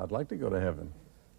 I'd like to go to heaven.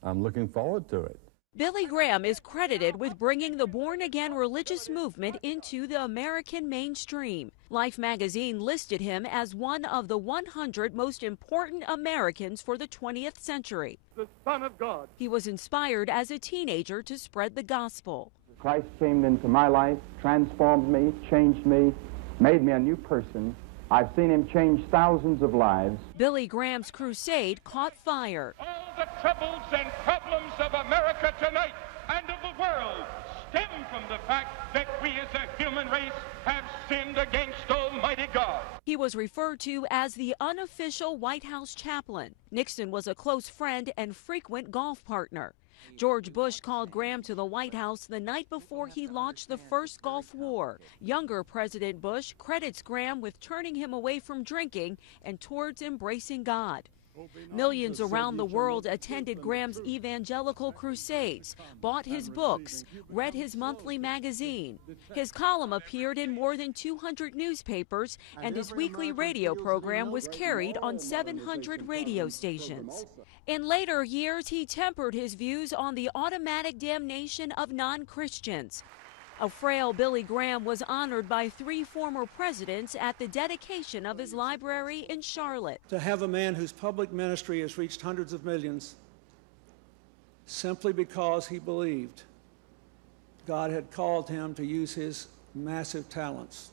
I'm looking forward to it. Billy Graham is credited with bringing the born-again religious movement into the American mainstream. Life magazine listed him as one of the 100 most important Americans for the 20th century. The Son of God. He was inspired as a teenager to spread the gospel. Christ came into my life, transformed me, changed me, made me a new person. I've seen him change thousands of lives. Billy Graham's crusade caught fire. All the troubles and problems of America tonight and of the world stem from the fact that we as a human race have sinned against Almighty God. He was referred to as the unofficial White House chaplain. Nixon was a close friend and frequent golf partner. George Bush called Graham to the White House the night before he launched the first Gulf War. Younger President Bush credits Graham with turning him away from drinking and towards embracing God. Millions around the world attended Graham's evangelical crusades, bought his books, read his monthly magazine. His column appeared in more than 200 newspapers, and his weekly radio program was carried on 700 radio stations. In later years, he tempered his views on the automatic damnation of non-Christians. A frail Billy Graham was honored by 3 former presidents at the dedication of his library in Charlotte. To have a man whose public ministry has reached hundreds of millions simply because he believed God had called him to use his massive talents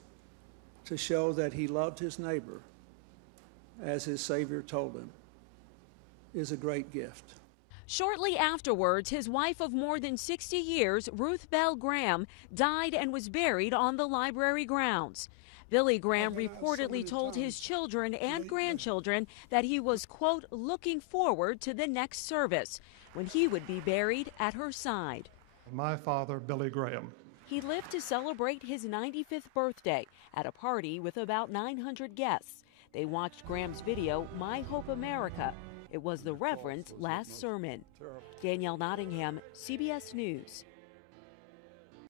to show that he loved his neighbor as his Savior told him is a great gift. Shortly afterwards, his wife of more than 60 years, Ruth Bell Graham, died and was buried on the library grounds. Billy Graham reportedly told his children and grandchildren that he was, quote, looking forward to the next service, when he would be buried at her side. My father, Billy Graham. He lived to celebrate his 95th birthday at a party with about 900 guests. They watched Graham's video, My Hope America. It was the Reverend's last sermon. Danielle Nottingham, CBS News.